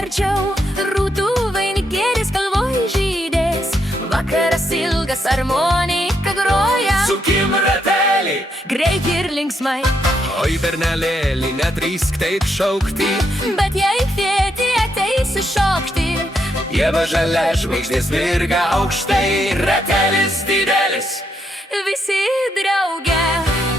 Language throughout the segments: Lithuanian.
arčiau, rūtų vainikėlis kalvoj žydės. Vakaras ilgas, armonika groja. Sukim ratelį, Greit ir linksmai, oi bernelėlį, nedrįsk taip šaukti. bet jei tėti ateisi šokti, Ieva žalia žvaigždės virga aukštai, ratelis didelis. visi drauge.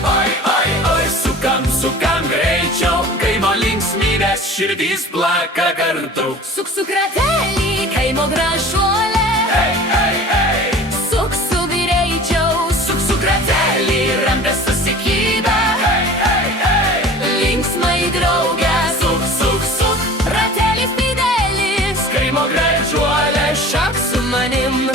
Oi, oi, oi, sukam greičiau, kaimo linksmybės širdys plaka kartu. Suk ratelį, kaimo gražuolė. Ei, ei, ei, Suk greičiau, suk ratelį, rankas susikibę. Ei, ei, ei, linksmai drauge. suk, Ratelis didelis, kaimo gražuolė, šok su manim.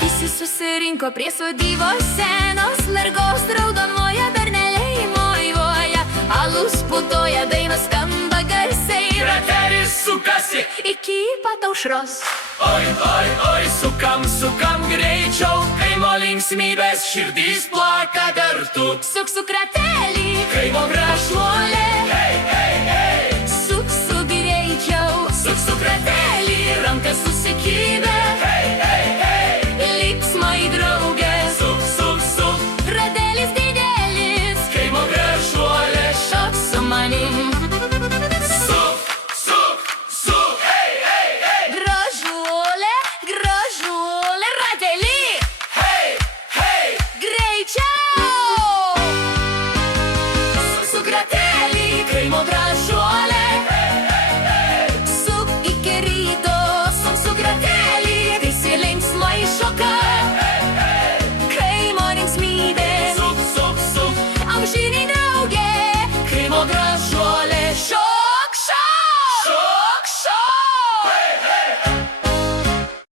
Visi susirinko prie sodybos senos, mergos raudonuoja, berneliai mojuoja, alus putoja, dainos skamba garsiai. ratelis sukasi. Iki pat aušros. Oi, oi, oi, sukam greičiau, kaimo linksmybės širdys plaka kartu. Suk ratelį, Kaimo gražuolė, ei, ei, ei, suk greičiau. suk ratelį, Rankas susikibę, ei, ei, ei, linksmai drauge. suk, Ratelis didelis, kaimo gražuolė, šok su manim. suk, ei, ei, ei, Gražuolė, ratelį, hei, hei, greičiau. Suk ratelį, kaimo gražuolė, suk iki ryto. Suk ratelį, visi linksmai šoka. Kaimo linksmybės, suk, amžiniai drauge. kaimo gražuolė.